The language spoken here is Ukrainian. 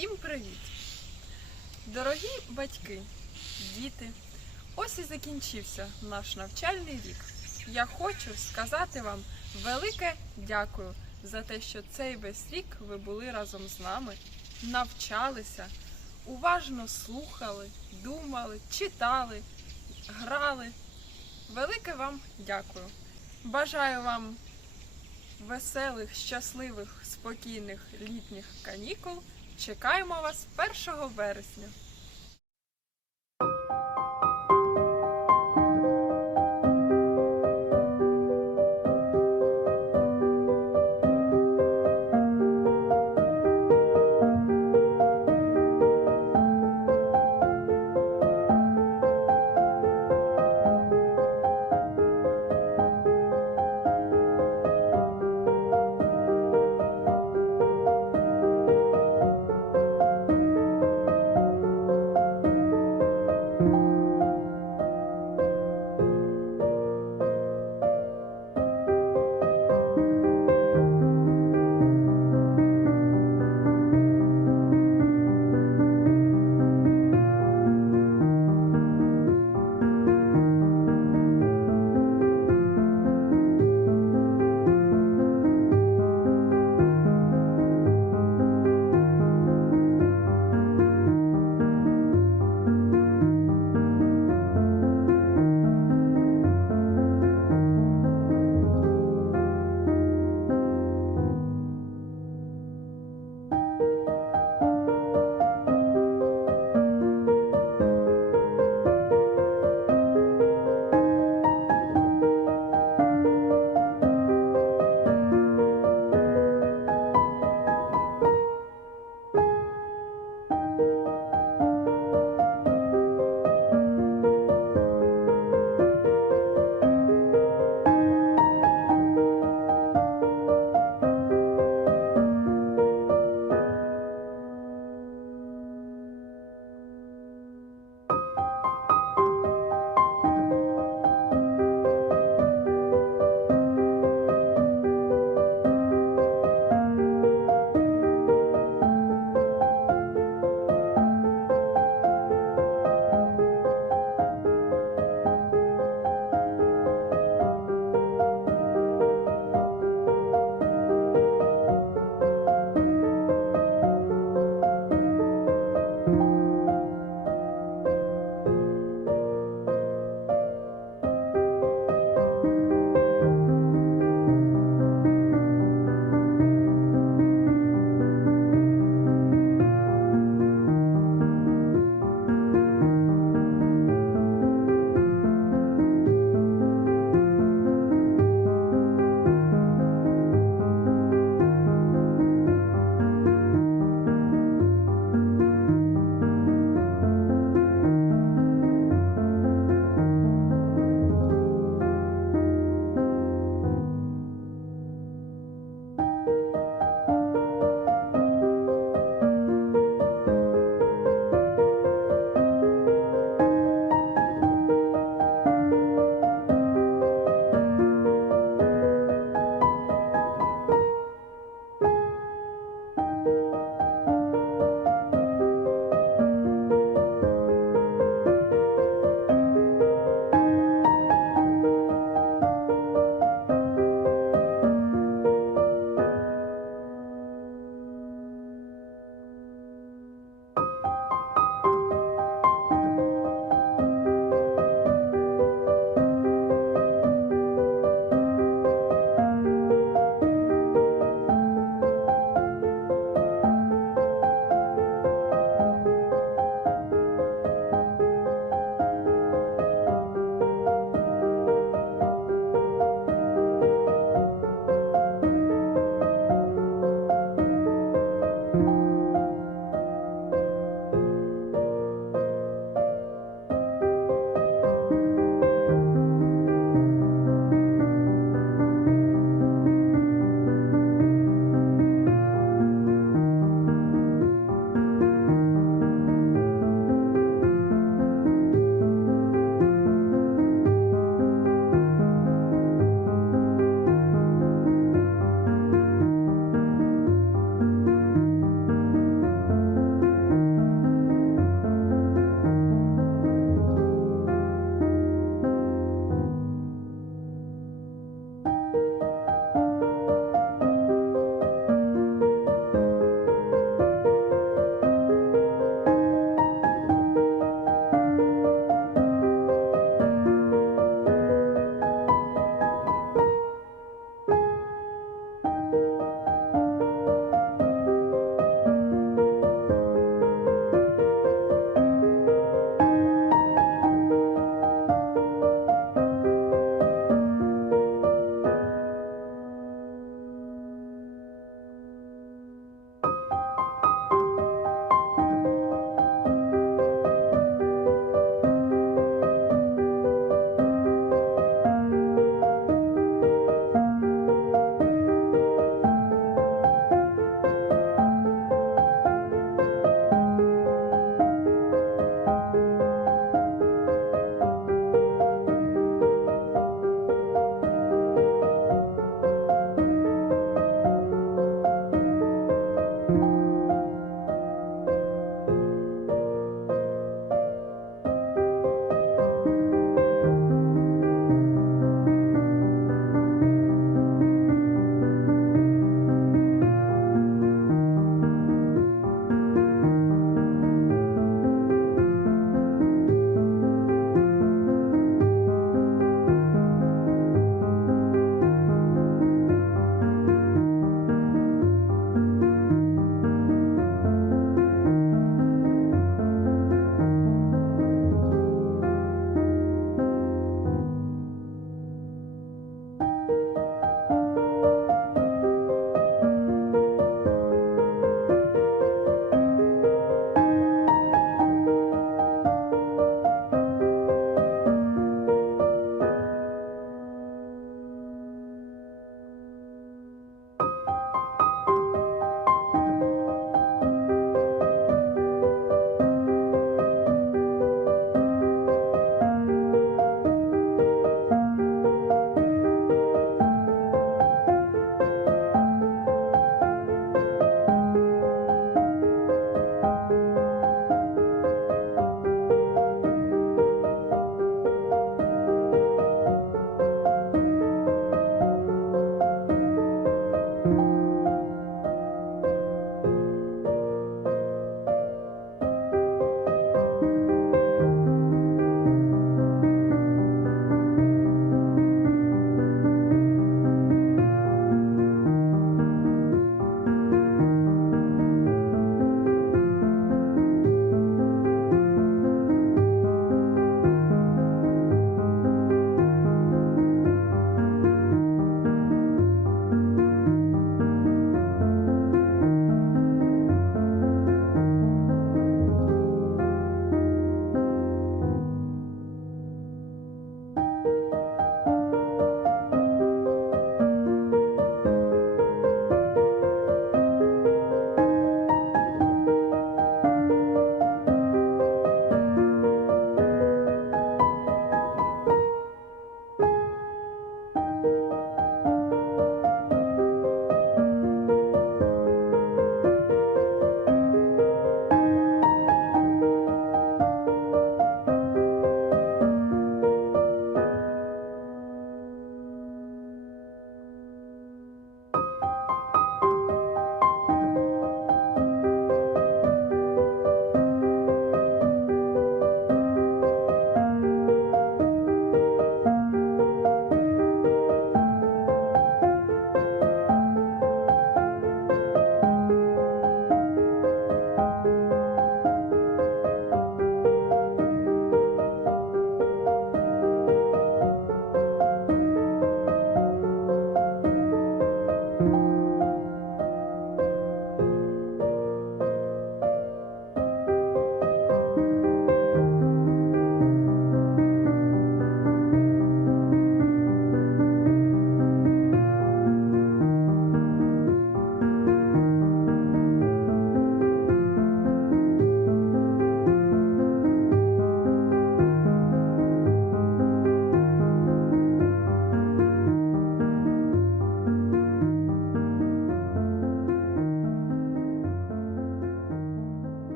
Всім привіт! Дорогі батьки, діти, ось і закінчився наш навчальний рік. Я хочу сказати вам велике дякую за те, що цей весь рік ви були разом з нами, навчалися, уважно слухали, думали, читали, грали. Велике вам дякую. Бажаю вам веселих, щасливих, спокійних літніх канікул. Чекаємо вас 1 вересня.